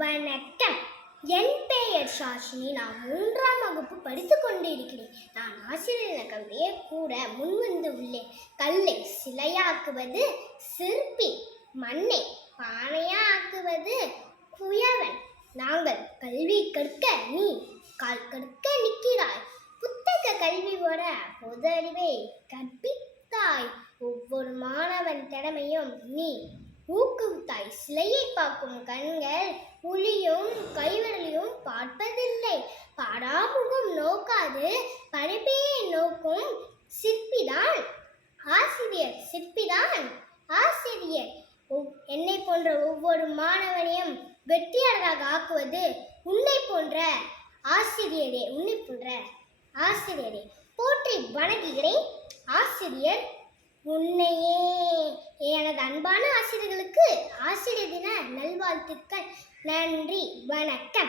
வணக்கம். என் பெயர் ஷாஷினி. நான் 3ஆம் வகுப்பு படித்துக் கொண்டிருக்கிறேன். நான் ஆசிரியர் கவிதையை கூற முன்வந்து உள்ளேன். கல்லை சிலையாக்குவது சிற்பி, மண்ணை பானையாக்குவது குயவன். நாங்கள் கல்வி கற்க நீ கால் கற்க நிற்கிறாய். புத்தக கல்வி வர பொது அறிவை கற்பித்தாய். ஒவ்வொரு மாணவன் திறமையும் நீ ஊக்குவித்தாய். சிலையை பார்க்கும் கண்கள் புலியும் கைவிரலையும் பார்ப்பதில்லை. பாடாமுகம் நோக்காது படிப்பையை நோக்கும் சிற்பிதான் ஆசிரியர். சிற்பிதான் ஆசிரியர். என்னை போன்ற ஒவ்வொரு மாணவனையும் வெற்றியாளராக ஆக்குவது உன்னை போன்ற ஆசிரியரே. போற்றி வணங்குகிறேன் ஆசிரியர் உன்னையே. எனது அன்பான ஆசிரியர்களுக்கு ஆசிரியர் தின நல்வாழ்த்துக்கள். நன்றி, வணக்கம்.